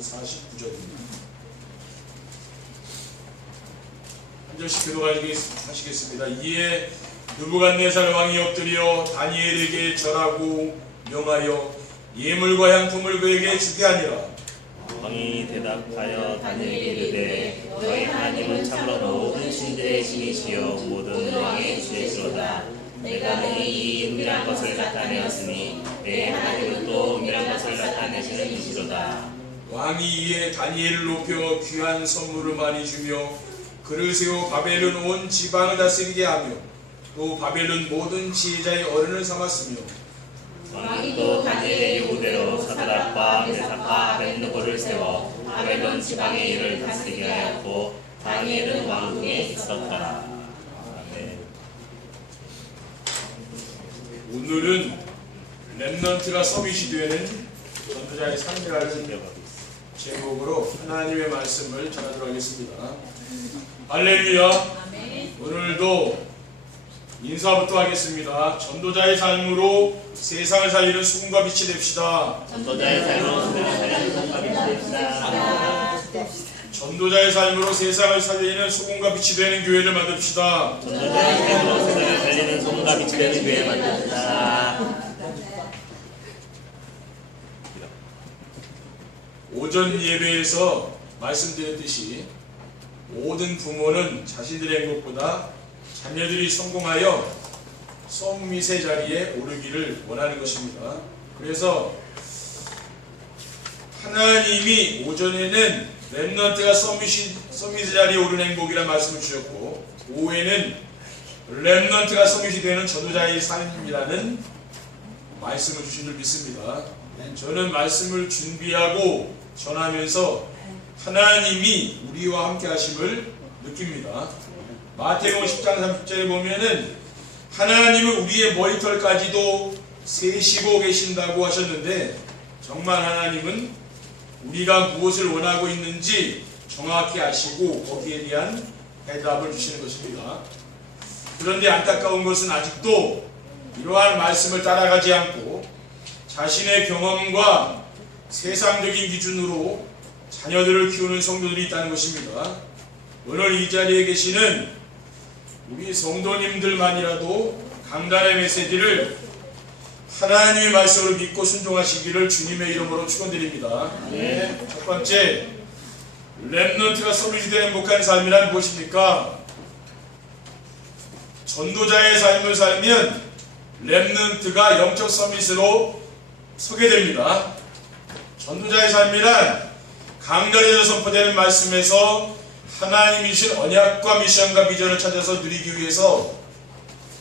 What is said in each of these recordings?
49절입니다. 한 절씩 교독하시겠습니다. 이에 느부갓네살 왕이 엎드려 다니엘에게 절하고 명하여 예물과 향품을 그에게 주게 하니라. 왕이 대답하여 다니엘에게 이르되 너희 하나님은 참으로 모든 신들의 신이시여 모든 왕의 주이시로다. 내가 능히 이 은밀한 것을 나타내었으니 내 하나님은 또 은밀한 것을 나타내시는 이시로다. 왕이 이에 다니엘을 높여 귀한 선물을 많이 주며 그를 세워 바벨론 온 지방을 다스리게 하며 또 바벨론 모든 지혜자의 어른을 삼았으며 왕이 또 다니엘의 요구대로 사드락과 메삭과 아벳느고를 세워 바벨론 지방의 일을 다스리게 하였고 다니엘은 왕궁에 있었더라. 아멘. 오늘은 렘넌트가 서밋이 되는 전도자의 삶이라는 제목으로 하나님의 말씀을 전하도록 하겠습니다. 할렐루야. 오늘도 인사부터 하겠습니다. 전도자의 삶으로 세상을 살리는 수금과 빛이 됩시다. 전도자의 삶으로 세상을 살리는 수금과 빛이 됩시다. 전도자의 삶으로 세상을 살리는 수금과 빛이 되는 교회를 만듭시다. 전도자의 삶으로 세상을 살리는 수금과 빛이 되는 교회를 만듭시다. 오전 예배에서 말씀드렸듯이 모든 부모는 자신들의 행복보다 자녀들이 성공하여 서밋의 자리에 오르기를 원하는 것입니다. 그래서 하나님이 오전에는 렘넌트가 서밋의 자리에 오르는 행복이라는 말씀을 주셨고 오후에는 렘넌트가 서밋이 되는 전도자의 삶이라는 말씀을 주신 줄 믿습니다. 저는 말씀을 준비하고 전하면서 하나님이 우리와 함께 하심을 느낍니다. 마태복음 10장 30절에 보면은 하나님은 우리의 머리털까지도 세시고 계신다고 하셨는데 정말 하나님은 우리가 무엇을 원하고 있는지 정확히 아시고 거기에 대한 해답을 주시는 것입니다. 그런데 안타까운 것은 아직도 이러한 말씀을 따라가지 않고 자신의 경험과 세상적인 기준으로 자녀들을 키우는 성도들이 있다는 것입니다. 오늘 이 자리에 계시는 우리 성도님들만이라도 강단의 메시지를 하나님의 말씀으로 믿고 순종하시기를 주님의 이름으로 축원드립니다. 네. 첫 번째, 렘넌트가 서밋이 되는 행복한 삶이란 무엇입니까? 전도자의 삶을 살면 렘넌트가 영적 서밋으로 서게 됩니다. 전도자의 삶이란 강단에서 선포되는 말씀에서 하나님이 주신 언약과 미션과 비전을 찾아서 누리기 위해서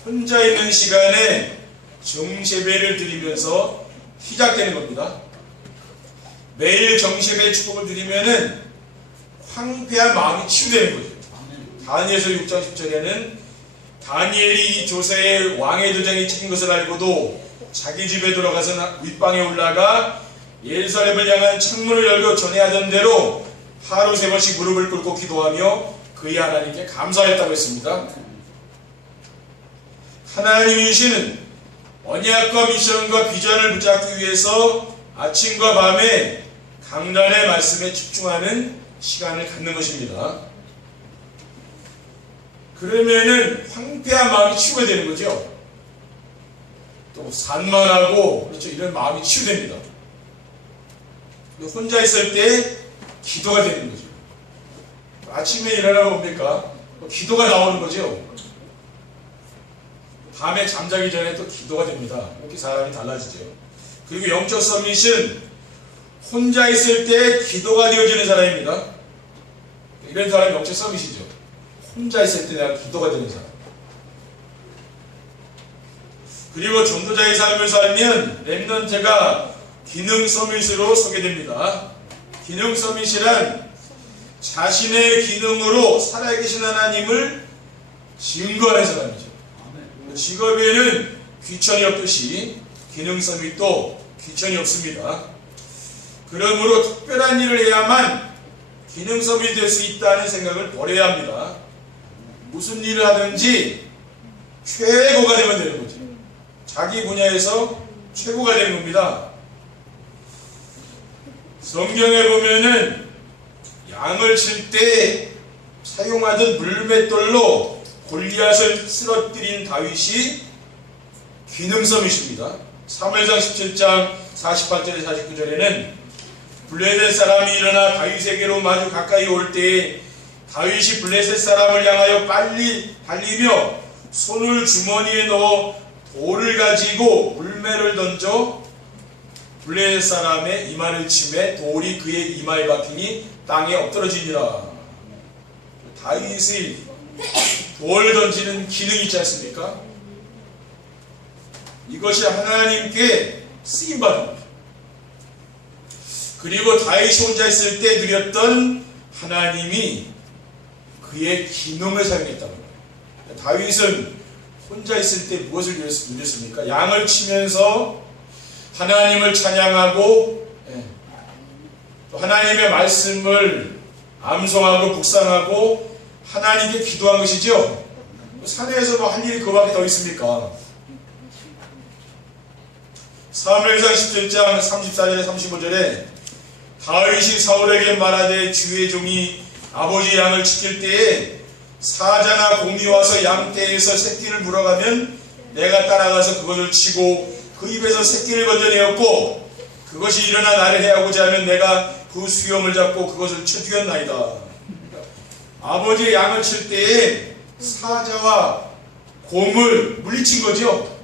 혼자 있는 시간에 정세배를 드리면서 시작되는 겁니다. 매일 정세배 축복을 드리면은 황폐한 마음이 치유되는 거죠. 다니엘서 6장 10절에는 다니엘이 이 조세의 왕의 도장이 찍힌 것을 알고도 자기 집에 돌아가서 윗방에 올라가 예루살렘을 향한 창문을 열고 전해하던 대로 하루 3번씩 무릎을 꿇고 기도하며 그의 하나님께 감사했다고 했습니다. 하나님이 주시는 언약과 미션과 비전을 붙잡기 위해서 아침과 밤에 강단의 말씀에 집중하는 시간을 갖는 것입니다. 그러면은 황폐한 마음이 치유가 되는 거죠. 또 산만하고 그렇죠, 이런 마음이 치유됩니다. 혼자 있을 때 기도가 되는 거죠. 아침에 일어나면 뭡니까? 기도가 나오는 거죠. 밤에 잠자기 전에 또 기도가 됩니다. 이렇게 사람이 달라지죠. 그리고 영적 서밋은 혼자 있을 때 기도가 되어지는 사람입니다. 이런 사람이 영적 서밋이죠. 혼자 있을 때 내가 기도가 되는 사람. 그리고 전도자의 삶을 살면 렘넌트가 기능 서밋으로 서게 됩니다. 기능 서밋이란 자신의 기능으로 살아계신 하나님을 증거하는 사람이죠. 직업에는 귀천이 없듯이 기능 서밋도 귀천이 없습니다. 그러므로 특별한 일을 해야만 기능 서밋이 될 수 있다는 생각을 버려야 합니다. 무슨 일을 하든지 최고가 되면 되는 거죠. 자기 분야에서 최고가 되는 겁니다. 성경에 보면은 양을 칠 때 사용하던 물맷돌로 골리앗을 쓰러뜨린 다윗이 기능섬이십니다. 사무엘상 17장 48절에 49절에는 블레셋 사람이 일어나 다윗에게로 마주 가까이 올 때에 다윗이 블레셋 사람을 향하여 빨리 달리며 손을 주머니에 넣어 돌을 가지고 물매를 던져 블레셋 사람의 이마를 치매 돌이 그의 이마에 박히니 땅에 엎드러지니라. 다윗이 돌 던지는 기능이 있지 않습니까? 이것이 하나님께 쓰임받은 겁니다. 그리고 다윗이 혼자 있을 때 누렸던 하나님이 그의 기능을 사용했다는 거예요. 다윗은 혼자 있을 때 무엇을 누렸습니까? 양을 치면서 하나님을 찬양하고 또 하나님의 말씀을 암송하고 묵상하고 하나님께 기도한 것이죠. 산에서 뭐 할 일이 그밖에 더 있습니까? 사무엘상 17장 34절에 35절에 다윗이 사울에게 말하되 주의 종이 아버지 양을 지킬 때에 사자나 곰이 와서 양떼에서 새끼를 물어가면 내가 따라가서 그것을 치고 그 입에서 새끼를 건져내었고 그것이 일어나 나를 해하고자 하면 내가 그 수염을 잡고 그것을 쳐 죽였나이다. 아버지의 양을 칠 때에 사자와 곰을 물리친 거죠.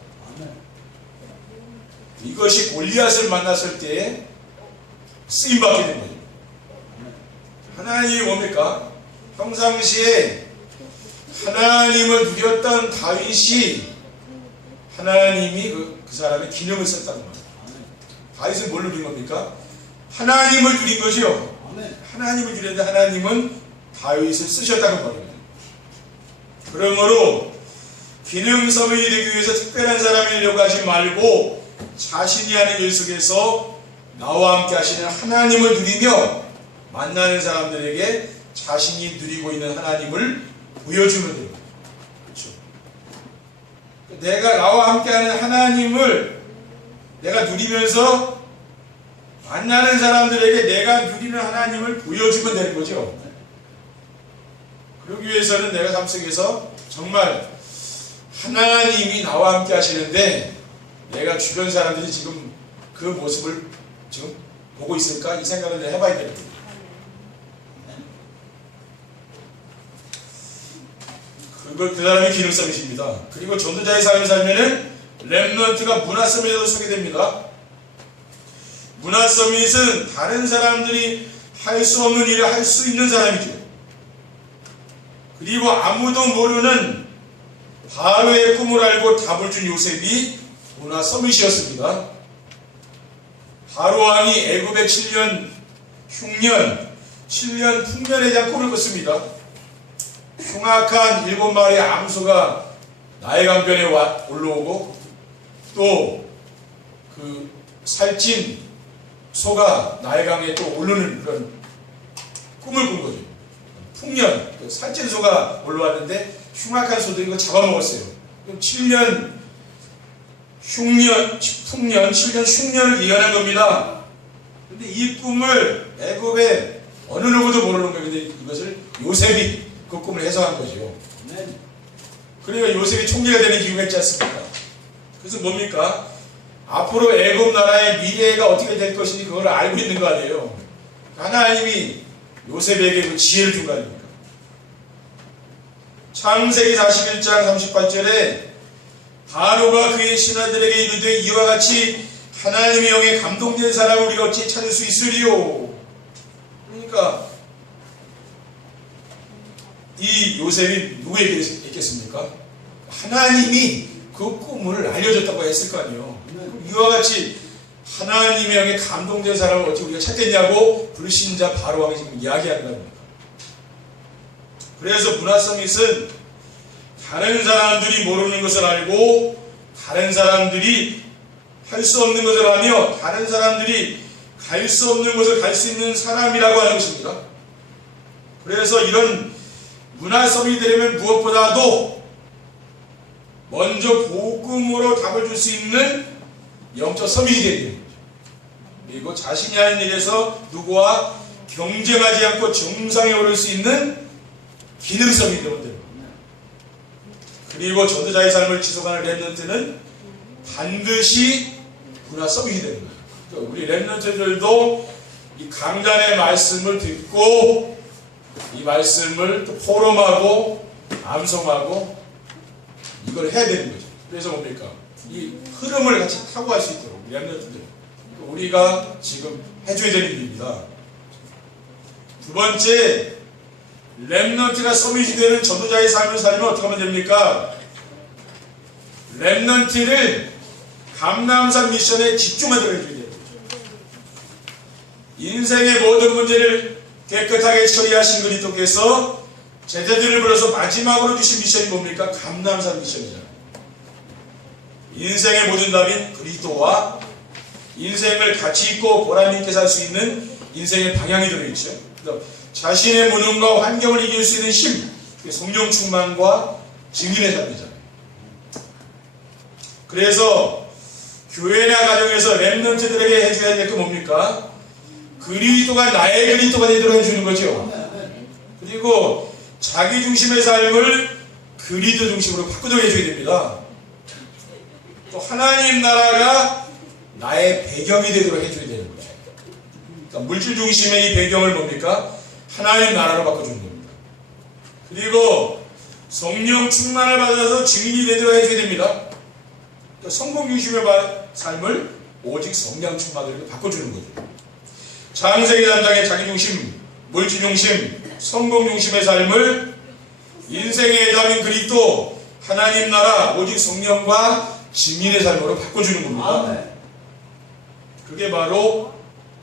이것이 골리앗을 만났을 때에 쓰임받게 된 거죠. 하나님이 뭡니까? 평상시에 하나님을 누렸던 다윗이 하나님이 그 사람의 기능을 썼다는 거예요. 다윗은 뭘 누린 겁니까? 하나님을 누린 거죠. 하나님을 누렸는데 하나님은 다윗을 쓰셨다는 거예요. 그러므로 기능섬이 되기 위해서 특별한 사람이 되려고 하지 말고 자신이 하는 일 속에서 나와 함께 하시는 하나님을 누리며 만나는 사람들에게 자신이 누리고 있는 하나님을 보여주면 됩니다. 그렇죠? 내가 나와 함께하는 하나님을 내가 누리면서 만나는 사람들에게 내가 누리는 하나님을 보여주면 되는 거죠. 그러기 위해서는 내가 삶 속에서 정말 하나님이 나와 함께 하시는데 내가 주변 사람들이 지금 그 모습을 지금 보고 있을까? 이 생각을 해봐야 되는 거예요. 그 사람이 기능섬이십니다. 그리고 전도자의 삶을 살면은 렘넌트가 문화서밋으로 소개됩니다. 문화서밋은 다른 사람들이 할 수 없는 일을 할 수 있는 사람이죠. 그리고 아무도 모르는 바로의 꿈을 알고 답을 준 요셉이 문화서밋이었습니다. 바로 왕이 애굽의 7년 풍년에 대한 꿈을 꿨습니다. 흉악한 7마리의 암소가 나일강변에 올라오고 또 그 살찐 소가 나일강에 또 오르는 그런 꿈을 꾼 거죠. 풍년, 그 살찐 소가 올라왔는데 흉악한 소들이 이거 잡아먹었어요. 그럼 7년 흉년을 이겨낸 겁니다. 근데 이 꿈을 애굽의 어느 누구도 모르는 거예요. 근데 이것을 요셉이 그 꿈을 해석한 거죠. 그러니까 요셉이 총리가 되는 이유가 있지 않습니까? 그래서 뭡니까? 앞으로 애굽 나라의 미래가 어떻게 될 것인지 그걸 알고 있는 거 아니에요. 하나님이 요셉에게 그 지혜를 준 거 아닙니까? 창세기 41장 38절에 바로가 그의 신하들에게 이르되 이와 같이 하나님의 영에 감동된 사람을 우리가 어찌 찾을 수 있으리요? 그러니까 이 요셉이 누구에게 있겠습니까? 하나님이 그 꿈을 알려줬다고 했을 거 아니에요. 이와 같이 하나님의 영에 감동된 사람을 어떻게 우리가 찾겠냐고 불신자 바로왕이 지금 이야기하는 겁니다. 그래서 문화서밋은 다른 사람들이 모르는 것을 알고 다른 사람들이 할 수 없는 것을 하며 다른 사람들이 갈 수 없는 것을 갈 수 있는 사람이라고 하는 것입니다. 그래서 이런 문화서밋이 되려면 무엇보다도 먼저 복음으로 답을 줄 수 있는 영적 서밋이 되는 거죠. 그리고 자신이 하는 일에서 누구와 경쟁하지 않고 정상에 오를 수 있는 기능성이 되면 됩니다. 그리고 전도자의 삶을 지속하는 렘넌트는 반드시 문화 서밋이 되는 거예요. 그러니까 우리 렘넌트들도 이 강단의 말씀을 듣고 이 말씀을 또 포럼하고 암송하고 이걸 해야 되는 거죠. 그래서 뭡니까? 이 흐름을 같이 타고 갈 수 있도록 렘넌트들 우리가 지금 해줘야 되는 일입니다. 두 번째, 렘넌트가 서밋이 되는 전도자의 삶을 살면 어떻게 하면 됩니까? 렘넌트를 감남산 미션에 집중하도록 해줘야 돼요. 인생의 모든 문제를 깨끗하게 처리하신 그리스도께서 제자들을 불러서 마지막으로 주신 미션이 뭡니까? 감남산 미션이잖아요. 인생의 모든 답인 그리스도와 인생을 가치 있고 보람 있게 살 수 있는 인생의 방향이 들어있죠. 자신의 무능과 환경을 이길 수 있는 힘, 성령 충만과 증인의 삶이잖아요. 그래서 교회나 가정에서 렘넌트들에게 해줘야 될 게 뭡니까? 그리스도가 나의 그리스도가 되도록 해주는 거죠. 그리고 자기 중심의 삶을 그리스도 중심으로 바꾸도록 해줘야 됩니다. 또 하나님 나라가 나의 배경이 되도록 해줘야 되는 거죠. 그러니까 물질 중심의 이 배경을 뭡니까? 하나님 나라로 바꿔주는 겁니다. 그리고 성령 충만을 받아서 증인이 되도록 해줘야 됩니다. 그러니까 성공 중심의 삶을 오직 성령 충만으로 바꿔주는 거죠. 창세기 3장의 자기 중심, 물질 중심, 성공 중심의 삶을 인생의 답인 그리스도, 하나님 나라, 오직 성령과 증인의 삶으로 바꿔주는 겁니다. 그게 바로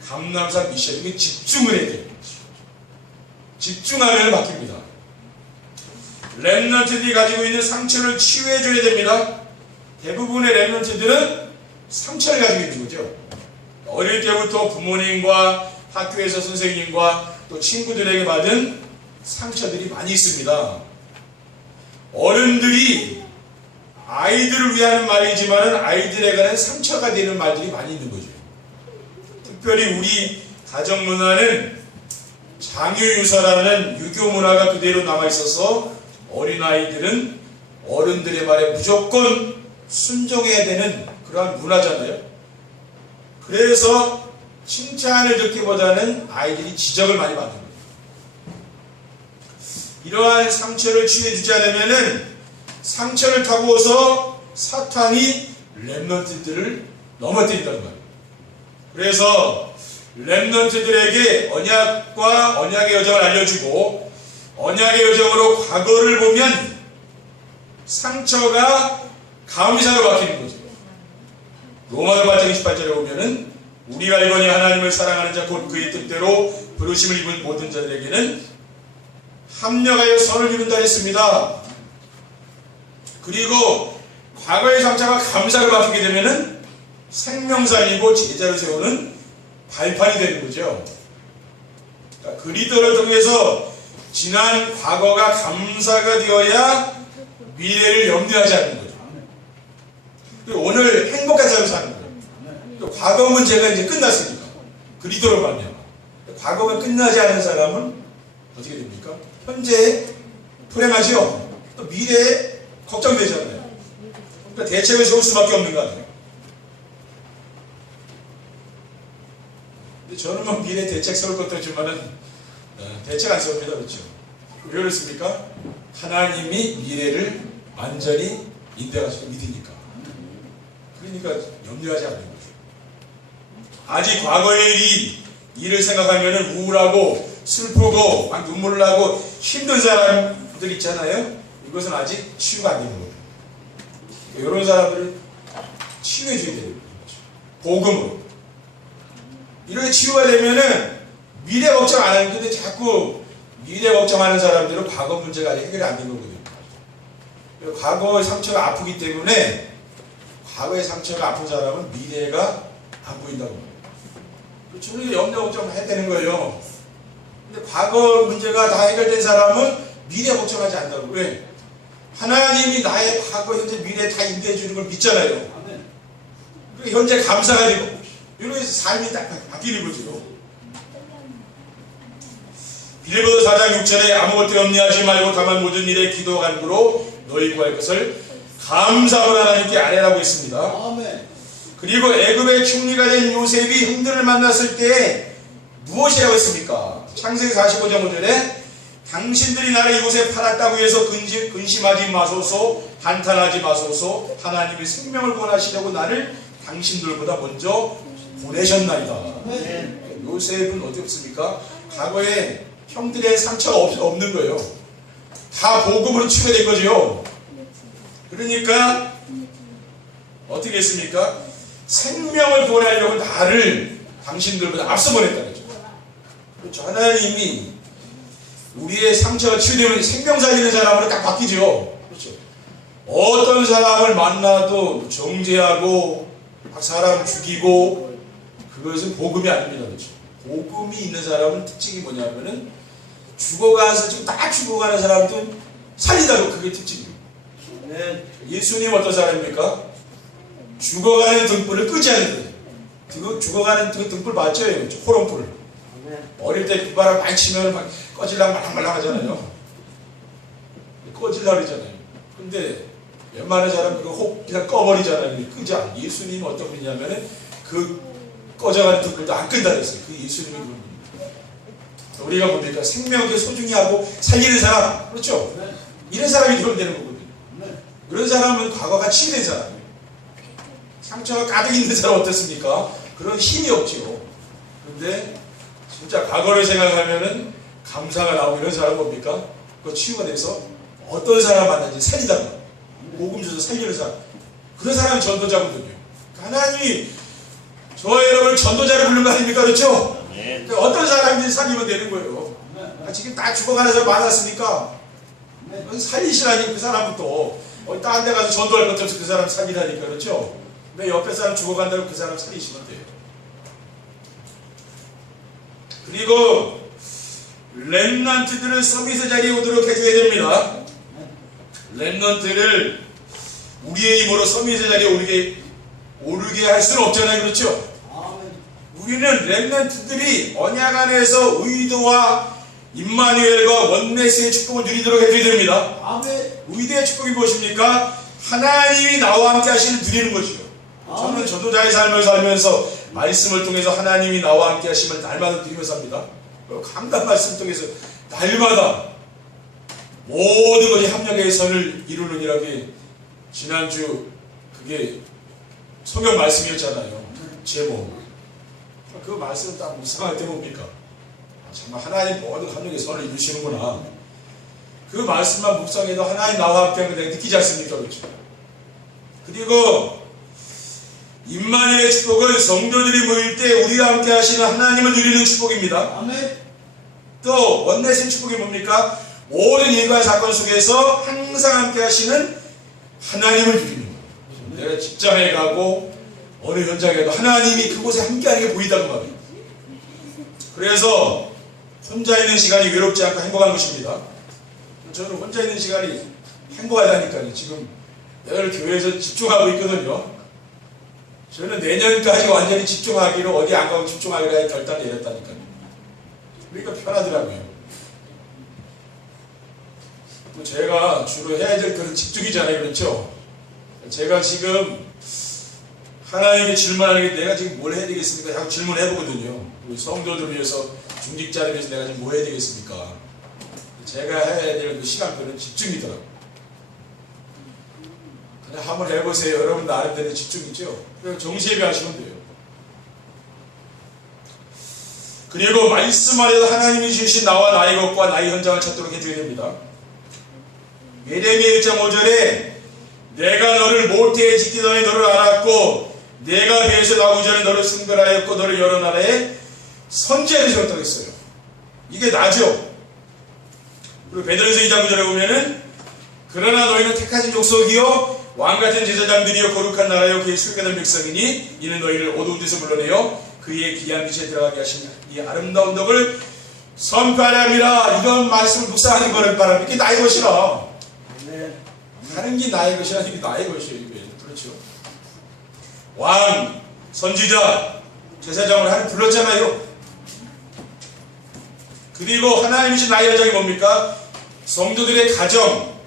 감남산 미션. 이게 집중을 해야 돼요. 집중하면 바뀝니다. 렘넌트들이 가지고 있는 상처를 치유해줘야 됩니다. 대부분의 렘넌트들은 상처를 가지고 있는 거죠. 어릴 때부터 부모님과 학교에서 선생님과 또 친구들에게 받은 상처들이 많이 있습니다. 어른들이 아이들을 위하는 말이지만 아이들에 관한 상처가 되는 말들이 많이 있는 거죠. 특별히 우리 가정 문화는 장유유서라는 유교 문화가 그대로 남아있어서 어린아이들은 어른들의 말에 무조건 순종해야 되는 그러한 문화잖아요. 그래서 칭찬을 듣기보다는 아이들이 지적을 많이 받는 거예요. 이러한 상처를 치유해주지 않으면 상처를 타고서 사탄이 렘넌트들을 넘어뜨린다는 거예요. 그래서 렘넌트들에게 언약과 언약의 여정을 알려주고 언약의 여정으로 과거를 보면 상처가 감사로 바뀌는 거죠. 로마서 8장 28절에 보면은 우리가 이번에 하나님을 사랑하는 자 곧 그의 뜻대로 부르심을 입은 모든 자들에게는 합력하여 선을 이룬다 했습니다. 그리고 과거의 상처가 감사로 바뀌게 되면은 생명산이고 제자를 세우는 발판이 되는 거죠. 그러니까 그리스도를 통해서 지난 과거가 감사가 되어야 미래를 염려하지 않는 거죠. 그리고 오늘 행복한 삶을 사는 거예요. 과거 문제가 이제 끝났으니까 그리스도로 말미암아. 과거가 끝나지 않은 사람은 어떻게 됩니까? 현재에 불행하죠. 또 미래에 걱정되잖아요. 그러니까 대책을 세울 수밖에 없는 거 아니에요. 근데 저는 뭐 미래 대책 세울 것도 있지만은 대책 안 세웁니다. 그렇죠? 왜 그렇습니까? 하나님이 미래를 완전히 인도하시고 믿으니까. 그러니까 염려하지 않는 거죠. 아직 과거의 일을 생각하면 우울하고 슬프고 막 눈물 나고 힘든 사람들 있잖아요. 이것은 아직 치유가 안 되는 거예요. 이런 사람들을 치유해 줘야 되는 거죠. 복음으로. 이렇게 치유가 되면은 미래 걱정 안 하는 건데 자꾸 미래 걱정하는 사람들은 과거 문제가 아직 해결이 안 된 거거든요. 과거의 상처가 아프기 때문에 과거의 상처가 아픈 사람은 미래가 안 보인다고 합니다. 그렇죠. 염려 걱정을 해야 되는 거예요. 근데 과거 문제가 다 해결된 사람은 미래 걱정하지 않는다고. 왜? 하나님이 나의 과거, 현재, 미래 다 인도해 주는 걸 믿잖아요. 그러니까 현재 감사가 되고 이런 삶이 딱 바뀌는 거죠. 빌립보서 4장 6절에 아무것도 염려하지 말고 다만 모든 일에 기도 간구로 너희 구할 것을 감사로 하나님께 아뢰라고 했습니다. 아멘. 그리고 애굽의 총리가 된 요셉이 형들을 만났을 때 무엇이라고 했습니까? 창세기 45장 5절에 당신들이 나를 이곳에 팔았다고 해서 근심하지 마소서, 한탄하지 마소서, 하나님이 생명을 구원하시려고 나를 당신들보다 먼저 보내셨나이다. 요셉은 어떻습니까? 과거에 형들의 상처가 없는 거예요. 다 복음으로 치유된 거죠. 그러니까 어떻게 했습니까? 생명을 구원하려고 나를 당신들보다 앞서 보냈다는 거죠. 그렇죠. 하나님이 우리의 상처가 치유되면 생명 살리는 사람으로 딱 바뀌죠. 그렇죠. 어떤 사람을 만나도 정죄하고 사람 죽이고 그것은 복음이 아닙니다. 그렇죠. 복음이 있는 사람은 특징이 뭐냐면은 죽어가서 지금 다 죽어가는 사람도 살리다고 그게 특징이에요. 예수님 어떤 사람입니까? 죽어가는 등불을 끄지 않는 거예요. 죽어가는 등불 맞죠? 호롱불. 어릴 때 빗바람 많이 치면 막 꺼질랑 말랑말랑 하잖아요. 꺼질라 그러잖아요. 근데 웬만한 사람 그거 그냥 꺼버리잖아요. 끄지 않아. 예수님은 어떤 분이냐면은 그 꺼져가는 등불도 안 끈다 그랬어요. 그 예수님이 그런 분입니다. 우리가 뭡니까? 생명을 소중히 하고 살리는 사람. 그렇죠? 이런 사람이 그러면 되는 거거든요. 그런 사람은 과거가 치유된 사람이에요. 상처가 가득 있는 사람 어떻습니까? 그런 힘이 없죠. 그런데 진짜 과거를 생각하면은 감사가 나오고 이런 사람은 뭡니까? 그 치유가 돼서 어떤 사람 만나는지 살리다가 복음 줘서 살리는 사람. 그런 사람이 전도자거든요. 하나님이 저 여러분을 전도자를 부르는 거 아닙니까? 그렇죠? 그러니까 어떤 사람들이 살리면 되는 거예요. 지금 다 죽어가는 사람 많았으니까 살리시라니 그 사람부터 딴 데 가서 전도할 것도 없이 그 사람 살리라니까. 그렇죠? 근데 옆에 사람 죽어간다고 그 사람 살리시면 돼요. 그리고 렘넌트들을 서비스 자리에 오도록 해줘야 됩니다. 렘넌트를 우리의 힘으로 서비스 자리에 오르게 할 수는 없잖아요. 그렇죠? 우리는 렘넌트들이 언약 안에서 의도와 임마누엘과 원네스의 축복을 누리도록 해줘야 됩니다. 아멘. 의도의 축복이 무엇입니까? 하나님이 나와 함께 하시는 누리는 것이요. 저는 전도자의 삶을 살면서 말씀을 통해서 하나님이 나와 함께 하심을 날마다 누리면서 합니다. 강단 말씀 통해서 날마다 모든 것이 합력의 선을 이루느니라고 지난주 그게 성경 말씀이었잖아요. 제목. 그 말씀은 딱 묵상할 때 뭡니까? 정말 하나님 모든 합력의 선을 이루시는구나. 그 말씀만 묵상해도 하나님 나와 함께 하는 걸 내가 느끼지 않습니까? 그렇죠? 그리고 임마누엘의 축복은 성도들이 모일 때 우리와 함께 하시는 하나님을 누리는 축복입니다. 아멘. 또 원내신 축복이 뭡니까? 모든 일과 사건 속에서 항상 함께 하시는 하나님을 누리는 거예요. 내가 직장에 가고 어느 현장에 가도 하나님이 그곳에 함께하는 게 보인다는 말이에요. 그래서 혼자 있는 시간이 외롭지 않고 행복한 것입니다. 저는 혼자 있는 시간이 행복하다니까요. 지금 늘 교회에서 집중하고 있거든요. 저는 내년까지 완전히 집중하기로 어디 안 가고 집중하기로 결단을 내렸다니까요. 그러니까 편하더라고요. 또 제가 주로 해야 될 그런 집중이잖아요. 그렇죠? 제가 지금 하나님께 질문하는 게 내가 지금 뭘 해야 되겠습니까? 자꾸 질문해 보거든요. 우리 성도들을 위해서 중직자를 위해서 내가 지금 뭐 해야 되겠습니까? 제가 해야 될 그 시간표는 집중이더라고요. 그냥 한번 해보세요. 여러분 나름대로 집중이죠. 그냥 정시예배 하시면 돼요. 그리고 말씀 안에서 하나님이 주신 나와 나의 것과 나의 현장을 찾도록 해줘야 됩니다. 예레미야 1장 5절에 내가 너를 모태에 짓기 전에 너를 알았고 내가 배에서 나오기 전에 너를 승별하였고 너를 여러 나라에 선지자를 세웠다고 했어요. 이게 나죠. 그리고 베드로전서 2장 9절에 보면은 그러나 너희는 택하신 족속이요 왕같은 제사장들이요 거룩한 나라요 그의 수익하는 백성이니 이는 너희를 어두운 데서 불러내어 그의 귀한 빛에 들어가게 하신 이 아름다운 덕을 선포하랍니다. 이런 말씀을 묵상하는 것을 바랍니다. 이게 나의 것이라. 하는 게 나의 것이라. 이게 나의 것이에요. 이게. 그렇죠. 왕, 선지자, 제사장을 하나님 불렀잖아요. 그리고 하나님이신 나의 현장이 뭡니까? 성도들의 가정,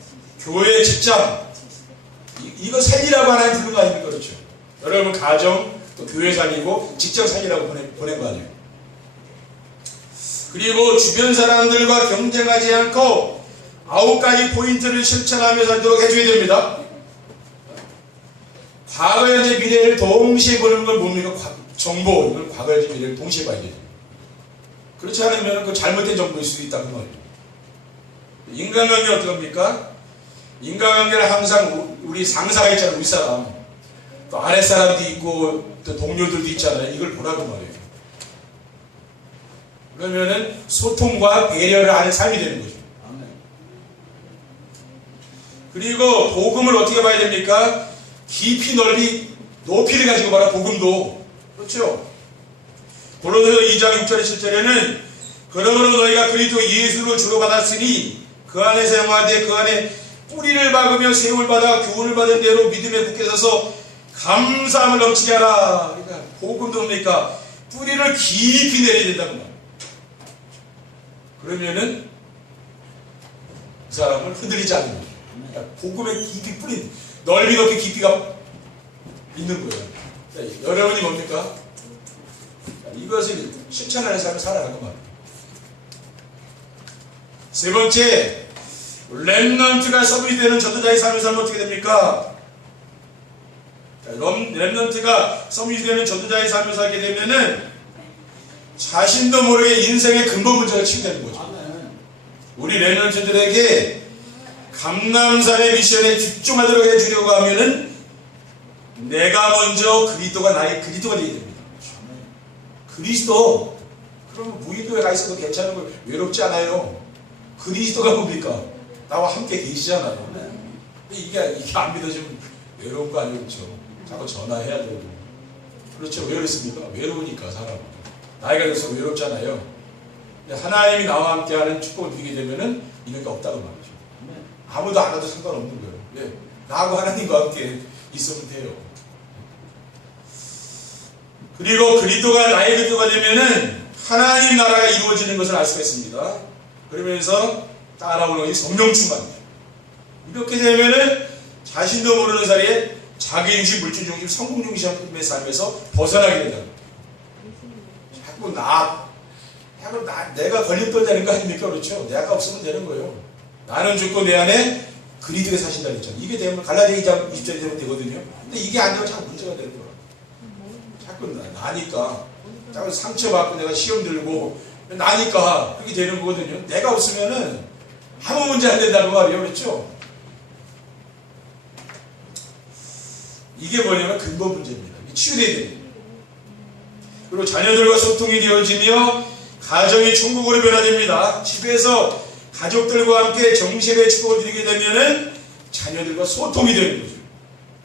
교회, 직장, 이거 살리라고 하나님 부른 거 아닙니까? 그렇죠? 여러분 가정, 또 교회 살리고 직장 살리라고 보낸 거 아니에요? 그리고 주변 사람들과 경쟁하지 않고 9가지 포인트를 실천하며 살도록 해줘야 됩니다. 과거, 현재, 미래를 동시에 보는 건 뭡니까? 정보, 이걸 과거, 현재, 미래를 동시에 봐야 돼요. 그렇지 않으면 그 잘못된 정보일 수도 있다는 말이에요. 인간관계 어떡합니까? 인간관계는 항상 우리 상사가 있잖아요. 윗사람. 또 아랫사람도 있고 또 동료들도 있잖아요. 이걸 보라고 말이에요. 그러면은 소통과 배려를 하는 삶이 되는 거죠. 그리고 복음을 어떻게 봐야 됩니까? 깊이 넓이 높이를 가지고 봐라. 복음도 그렇죠. 고린도서 2장 6절에 7절에는 그러므로 너희가 그리스도 예수를 주로 받았으니 그 안에서 영화되 그 안에 뿌리를 박으며 세움을 받아 교훈을 받은 대로 믿음에 굳게 서서 감사함을 넘치게 하라. 그러니까 복음도 뭡니까? 뿌리를 깊이 내려야 된다고 말이에요. 그러면은 그 사람을 흔들리지 않는 거예요. 그러니까 복음의 깊이 뿌린 넓이 높이 깊이가 있는 거예요. 그러니까 여러분이 뭡니까? 이것을 실천하는 삶을 살아가는 말이에요. 세 번째, 렘넌트가 서비스되는 전도자의 삶을 살면 어떻게 됩니까? 렘넌트가 서비스되는 전도자의 삶을 살게 되면은 자신도 모르게 인생의 근본 문제가 치유되는 거죠. 우리 렘넌트들에게 감람산의 미션에 집중하도록 해주려고 하면은 내가 먼저 그리스도가 나의 그리스도가 되어야 됩니다. 그리스도, 그러면 무인도에 가 있어도 괜찮은 걸 외롭지 않아요. 그리스도가 뭡니까? 나와 함께 계시잖아요. 근데 이게 안 믿어지면 외로운 거 아니겠죠. 자꾸 전화해야 되고. 그렇죠. 왜 그렇습니까? 외로우니까 사람은. 나이가 들어서 외롭잖아요. 근데 하나님이 나와 함께 하는 축복을 누리게 되면은 이런 게 없다고 말이죠. 아무도 안 와도 상관없는 거예요. 왜? 나하고 하나님과 함께 있으면 돼요. 그리고 그리스도가 나의 그리스도가 되면은 하나님 나라가 이루어지는 것을 알 수가 있습니다. 그러면서 따라오는 것이 성령 충만이에요. 이렇게 되면은 자신도 모르는 사이에 자기 중심, 물질 중심, 성공 중심의 삶에서 벗어나게 된다. 자꾸 내가 걸림돌 되는 거 아닙니까? 그렇죠? 내가 없으면 되는 거예요. 나는 죽고 내 안에 그리스도가 사신다는 거죠. 이게 되면 갈라디아 2장 20절이 되면 되거든요. 근데 이게 안 되면 자꾸 문제가 되는 거야. 자꾸 나니까 자꾸 상처받고 내가 시험 들고 나니까 그렇게 되는 거거든요. 내가 없으면은 아무 문제 안 된다는 말이에요. 그렇죠? 이게 뭐냐면 근본 문제입니다. 치유돼야 됩니다. 그리고 자녀들과 소통이 되어지며 가정이 천국으로 변화됩니다. 집에서 가족들과 함께 정신의 축복을 드리게 되면은 자녀들과 소통이 되는 거죠.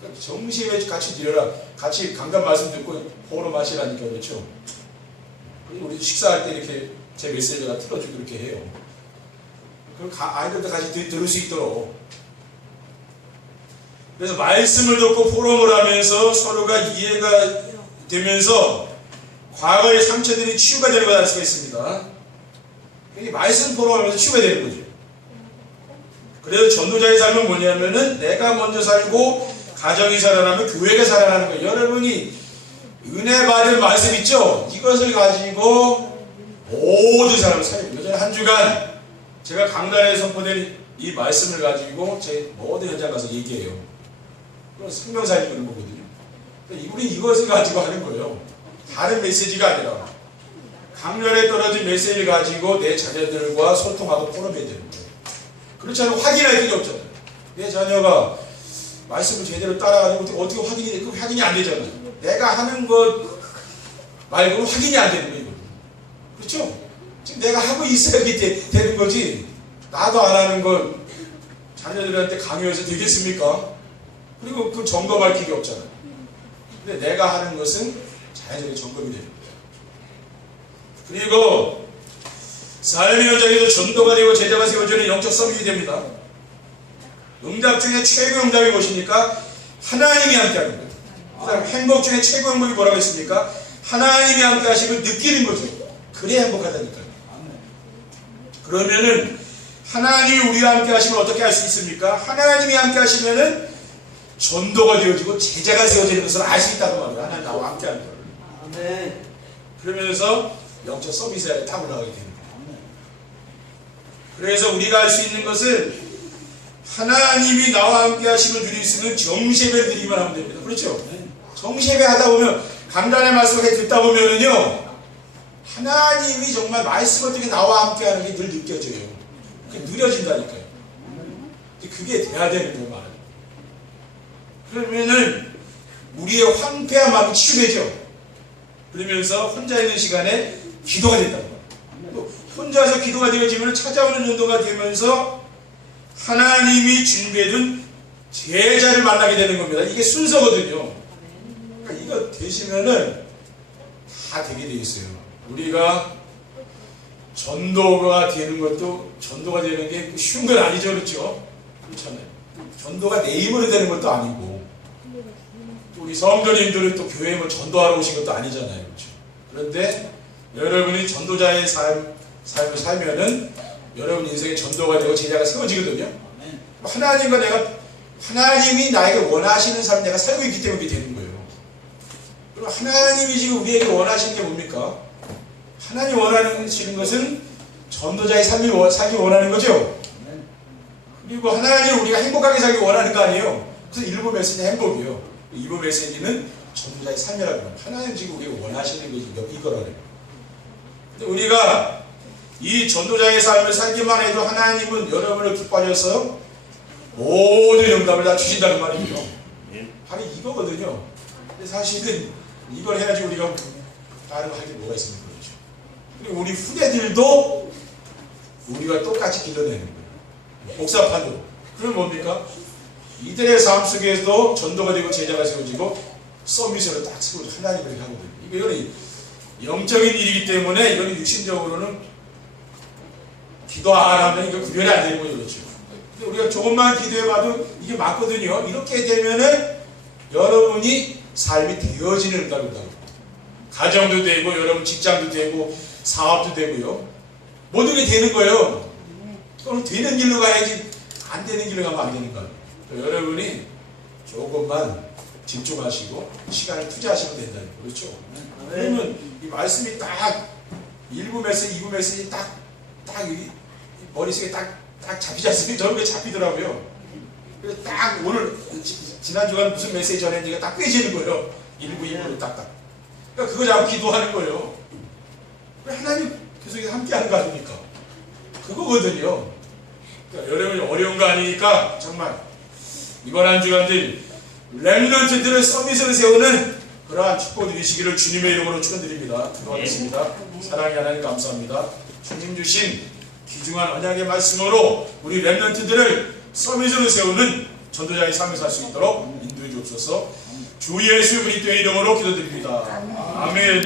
그러니까 정신에 같이 드려라. 같이 강단 말씀 듣고 호로 마시라니까. 그렇죠? 우리 식사할 때 이렇게 제 메시지가 틀어주고 이렇게 해요. 그럼 아이들도 같이 들을 수 있도록. 그래서 말씀을 듣고 포럼을 하면서 서로가 이해가 되면서 과거의 상처들이 치유가 되는 걸 알 수가 있습니다. 이게 말씀 포럼하면서 치유가 되는 거죠. 그래서 전도자의 삶은 뭐냐면은 내가 먼저 살고 가정이 살아나면 교회가 살아나는 거예요. 여러분이 은혜 받은 말씀 있죠? 이것을 가지고 모든 사람을 살리고 요즘 한 주간 제가 강단에 선포된 이 말씀을 가지고 제 모든 현장 가서 얘기해요. 그건 생명 살리는 거거든요. 우리 이것을 가지고 하는 거예요. 다른 메시지가 아니라 강렬에 떨어진 메시지를 가지고 내 자녀들과 소통하고 포럼해야 되는 거예요. 그렇지 않으면 확인할 필요 없잖아요. 내 자녀가 말씀을 제대로 따라가지고 어떻게 확인이 돼? 그 확인이 안 되잖아요. 내가 하는 것 말고는 확인이 안 되는 거예요. 그렇죠? 지금 내가 하고 있어야지 되는 거지. 나도 안 하는 걸 자녀들한테 강요해서 되겠습니까? 그리고 그 점검할 필요 없잖아요. 근데 내가 하는 것은 자연스럽게 점검이 되는 거예요. 그리고 삶의 현장에서 전도가 되고 제자가 세워지는 영적 서밋이 됩니다. 응답 중에 최고 응답이 무엇입니까? 하나님이 함께하는 거예요. 그 다음 행복 중에 최고 행복이 뭐라고 했습니까? 하나님이 함께 하심을 느끼는 거죠. 그래야 행복하다니까요. 그러면은 하나님이 우리와 함께 하시면 어떻게 할 수 있습니까? 하나님이 함께 하시면은 전도가 되어지고 제자가 세워지는 것을 알 수 있다고 말해요. 하나님 나와 함께 하는 거예요. 그러면서 영적 서비스에 딱 올라가게 되는 거예요. 그래서 우리가 할 수 있는 것은 하나님이 나와 함께 하시면 누릴 수 있는 정시예배를 드리기만 하면 됩니다. 그렇죠? 정시예배 하다 보면 강단의 말씀을 듣다 보면은요 하나님이 정말 말씀 어떻게 나와 함께 하는 게 늘 느껴져요. 그게 느려진다니까요. 그게 돼야 되는 거예요, 말은. 그러면은 우리의 황폐한 마음이 치유되죠. 그러면서 혼자 있는 시간에 기도가 된다고 말이에요. 또 혼자서 기도가 되어지면 찾아오는 연도가 되면서 하나님이 준비해둔 제자를 만나게 되는 겁니다. 이게 순서거든요. 그러니까 이거 되시면은 다 되게 돼 있어요. 우리가 전도가 되는 것도 전도가 되는 게 쉬운 건 아니죠, 그렇죠? 그렇잖아요. 전도가 내 힘으로 되는 것도 아니고 또 우리 성도님들은 또 교회에 뭐 전도하러 오신 것도 아니잖아요, 그렇죠? 그런데 여러분이 전도자의 삶을 살면은 여러분 인생의 전도가 되고 제자가 세워지거든요. 하나님이 나에게 원하시는 삶 내가 살고 있기 때문에 그게 되는 거예요. 그럼 하나님이 지금 우리에게 원하시는 게 뭡니까? 하나님 원하시는 것은 전도자의 삶이 살기 원하는 거죠. 그리고 하나님 우리가 행복하게 살기 원하는 거 아니에요. 그래서 1부 메시지는 행복이에요. 2부 메시지는 전도자의 삶이라고 합니다. 하나님 지금 우리가 원하시는 게 이거라는 거예요. 근데 우리가 이 전도자의 삶을 살기만 해도 하나님은 여러분을 기뻐하셔서 모든 응답을 다 주신다는 말이죠. 바로 이거거든요. 근데 사실은 이걸 해야지 우리가 다른 거 할 게 뭐가 있습니까? 그렇죠. 그리고 우리 후대들도 우리가 똑같이 길러내는 거예요. 복사판으로. 그럼 뭡니까? 이들의 삶 속에서도 전도가 되고 제자가 세워지고 서비스로 딱 세워져 하나님을 이렇게 하거든요. 이거는 영적인 일이기 때문에 이거는 육신적으로는 기도 안 하면 이거 구별이 안 되는 거죠. 그렇죠. 근데 우리가 조금만 기도해봐도 이게 맞거든요. 이렇게 되면은 여러분이 삶이 되어지는 응답이다. 가정도 되고 여러분 직장도 되고 사업도 되고요. 모든 게 되는 거예요. 그럼 되는 길로 가야지 안 되는 길로 가면 안 되는 거예요. 여러분이 조금만 집중하시고 시간을 투자하시면 된다는 거예요. 그렇죠? 그러면 이 말씀이 딱 1부 메시지, 2부 메시지 딱 이 머릿속에 딱 잡히지 않습니까? 저는 그게 잡히더라고요. 그래서 딱 오늘 지난 주간 무슨 메시지 전했는지가 딱 빼지는 거예요. 1부, 2부로 딱딱. 그러니까 그거 잡고 기도하는 거예요. 하나님 계속 함께 하는 거 아닙니까? 그거거든요. 그러니까 여러분이 어려운 거 아니니까 정말 이번 한 주간들 렘넌트들을 서비스를 세우는 그러한 축복 누리시기를 주님의 이름으로 축원드립니다. 기도하겠습니다. 사랑의 하나님 감사합니다. 주님 주신 귀중한 언약의 말씀으로 우리 렘넌트들을 서비스로 세우는 전도자의 삶을 살 수 있도록 인도해 주옵소서. 주 예수 그리스도의 이름으로 기도드립니다. 아멘.